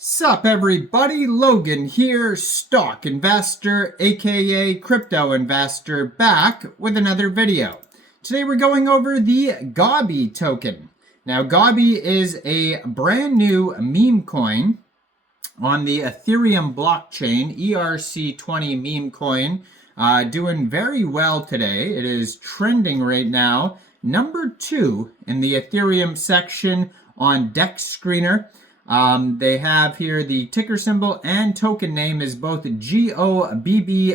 Sup everybody, Logan here, stock investor aka crypto investor, back with another video. Today we're going over the Gobby token. Now Gobby is a brand new meme coin on the Ethereum blockchain, ERC20 meme coin, doing very well today. It is trending right now, number 2 in the Ethereum section on DEX Screener. They have here the ticker symbol and token name is both GOBBY.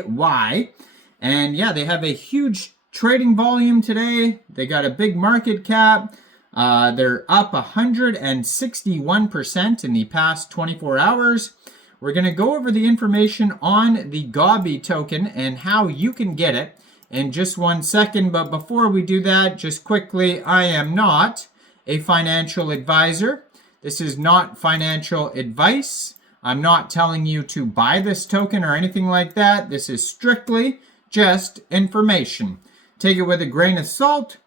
And yeah, they have a huge trading volume today. They got a big market cap. They're up 161% in the past 24 hours. We're going to go over the information on the Gobby token and how you can get it in just 1 second. But before we do that, just quickly, I am not a financial advisor. This is not financial advice. I'm not telling you to buy this token or anything like that. This is strictly just information. Take it with a grain of salt.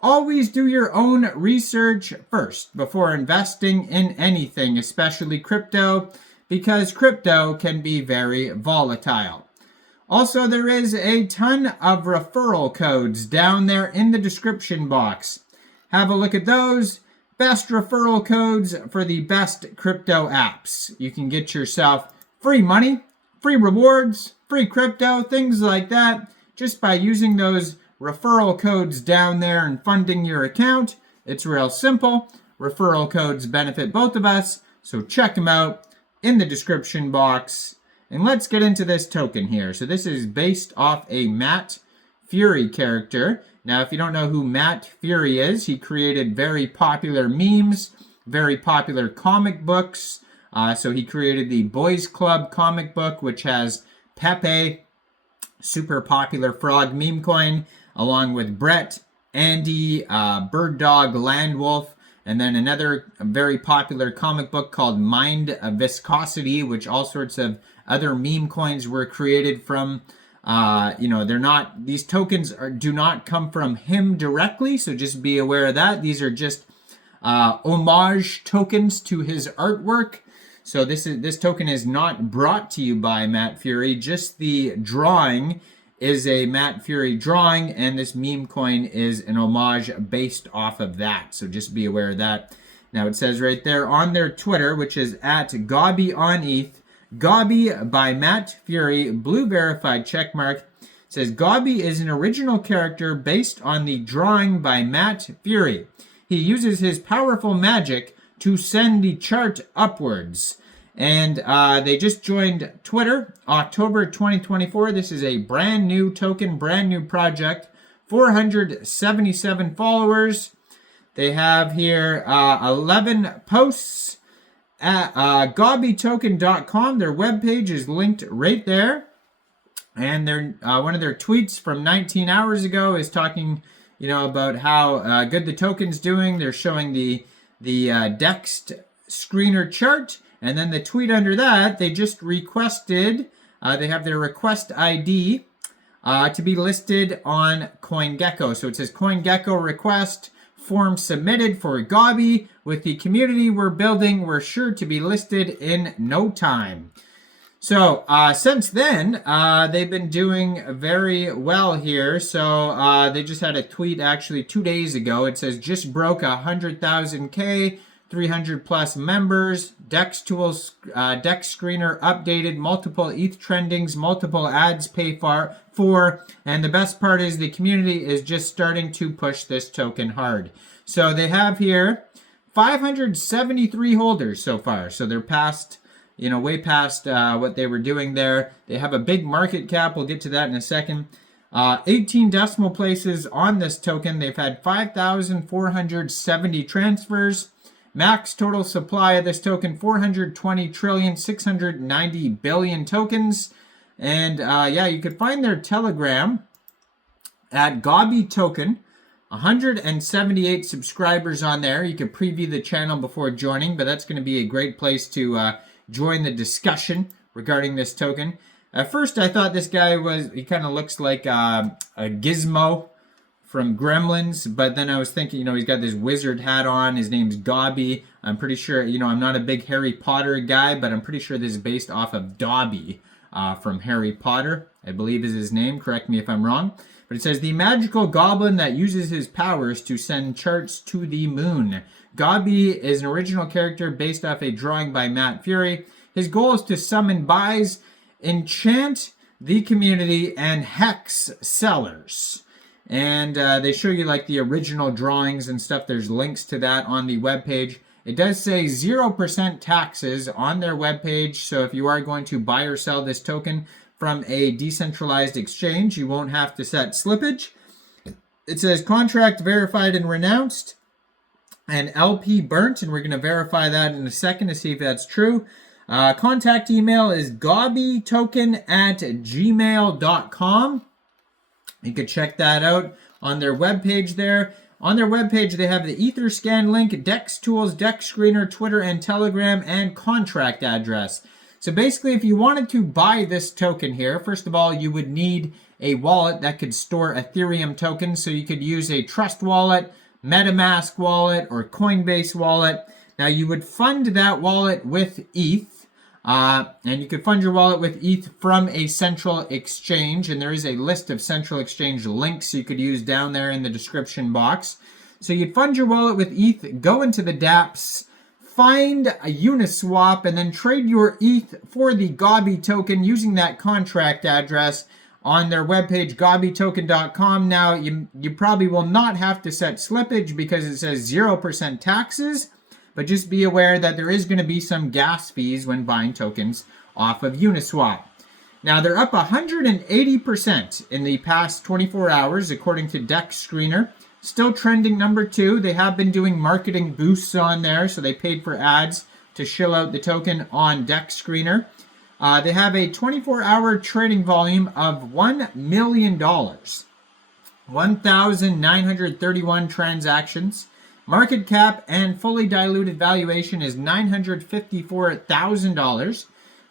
Always do your own research first before investing in anything, especially crypto, because crypto can be very volatile. Also, there is a ton of referral codes down there in the description box. Have a look at those. Best referral codes for the best crypto apps. You can get yourself free money, free rewards, free crypto, things like that, just by using those referral codes down there and funding your account. It's real simple. Referral codes benefit both of us, so check them out in the description box. And let's get into this token here. So this is based off a Matt Furie character. Now, if you don't know who Matt Furie is, he created very popular memes, very popular comic books. So he created the Boys Club comic book, which has Pepe, super popular frog meme coin, along with Brett, Andy, Bird Dog, Land Wolf, and then another very popular comic book called Mind Viscosity, which all sorts of other meme coins were created from. They're not, these tokens do not come from him directly, so just be aware of that. These are just homage tokens to his artwork. So this token is not brought to you by Matt Furie. Just the drawing is a Matt Furie drawing, and this meme coin is an homage based off of that. So just be aware of that. Now it says right there on their Twitter, which is at GobbyOnETH, Gobby by Matt Furie, blue verified checkmark, says Gobby is an original character based on the drawing by Matt Furie. He uses his powerful magic to send the chart upwards. And they just joined Twitter, October 2024. This is a brand new token, brand new project, 477 followers. They have here 11 posts. At gobbytoken.com, their webpage is linked right there, and their one of their tweets from 19 hours ago is talking, about how good the token's doing. They're showing the DEX screener chart, and then the tweet under that, they just requested, they have their request ID to be listed on CoinGecko. So it says CoinGecko request. Form submitted for Gobby. With the community we're building, we're sure to be listed in no time. So since then, they've been doing very well here. So they just had a tweet actually 2 days ago. It says just broke 100,000K, 300 plus members. DEX tools, DEX screener updated, multiple ETH trendings, multiple ads pay for, and the best part is the community is just starting to push this token hard. So they have here 573 holders so far. So they're past, way past what they were doing there. They have a big market cap. We'll get to that in a second. 18 decimal places on this token. They've had 5,470 transfers. Max total supply of this token, 420,690,000,000,000 tokens. And you could find their Telegram at Gobby Token. 178 subscribers on there. You can preview the channel before joining, but that's going to be a great place to join the discussion regarding this token. At first, I thought this guy he kind of looks like a Gizmo from Gremlins, but then I was thinking, he's got this wizard hat on. His name's Gobby. I'm pretty sure, you know, I'm not a big Harry Potter guy, but I'm pretty sure this is based off of Dobby from Harry Potter, I believe is his name. Correct me if I'm wrong. But it says, the magical goblin that uses his powers to send charts to the moon. Gobby is an original character based off a drawing by Matt Furie. His goal is to summon buys, enchant the community, and hex sellers. And they show you like the original drawings and stuff. There's links to that on the webpage. It does say 0% taxes on their webpage. So if you are going to buy or sell this token from a decentralized exchange, you won't have to set slippage. It says contract verified and renounced and LP burnt, and we're going to verify that in a second to see if that's true. Contact email is gobbytoken@gmail.com. You can check that out on their webpage there. On their webpage, they have the Etherscan link, DEX tools, DEX screener, Twitter and Telegram, and contract address. So basically, if you wanted to buy this token here, first of all, you would need a wallet that could store Ethereum tokens. So you could use a Trust wallet, MetaMask wallet, or Coinbase wallet. Now you would fund that wallet with ETH, and you could fund your wallet with ETH from a central exchange. And there is a list of central exchange links you could use down there in the description box. So you'd fund your wallet with ETH, go into the dApps, find a Uniswap, and then trade your ETH for the Gobby token using that contract address on their webpage, gobbytoken.com. Now, you probably will not have to set slippage because it says 0% taxes, but just be aware that there is going to be some gas fees when buying tokens off of Uniswap. Now, they're up 180% in the past 24 hours, according to DEX Screener. Still trending number 2. They have been doing marketing boosts on there, so they paid for ads to shill out the token on DEX Screener. They have a 24-hour trading volume of $1 million, 1,931 transactions. Market cap and fully diluted valuation is $954,000.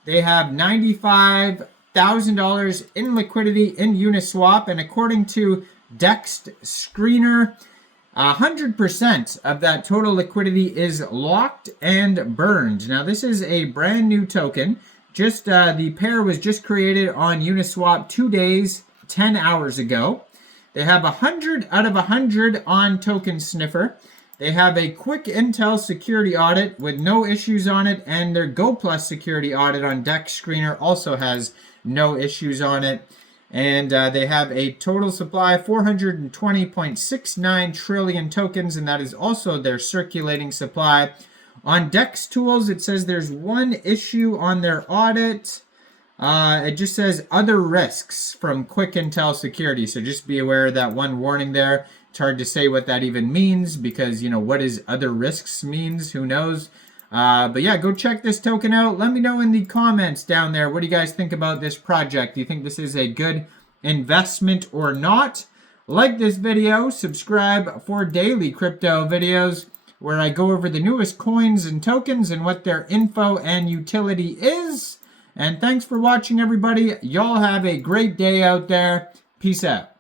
They have $95,000 in liquidity in Uniswap, and according to DEX Screener, 100% of that total liquidity is locked and burned. Now, this is a brand new token. Just the pair was just created on Uniswap 2 days, 10 hours ago. They have 100 out of 100 on Token Sniffer. They have a quick intel security audit with no issues on it, and their Go Plus security audit on DEX Screener also has no issues on it. And they have a total supply of 420.69 trillion tokens, and that is also their circulating supply. On DEX Tools, it says there's one issue on their audit. It just says other risks from quick intel security. So just be aware of that one warning there. It's hard to say what that even means because, you know, what is other risks means? Who knows? But yeah, go check this token out. Let me know in the comments down there. What do you guys think about this project? Do you think this is a good investment or not? Like this video, subscribe for daily crypto videos where I go over the newest coins and tokens and what their info and utility is. And thanks for watching, everybody. Y'all have a great day out there. Peace out.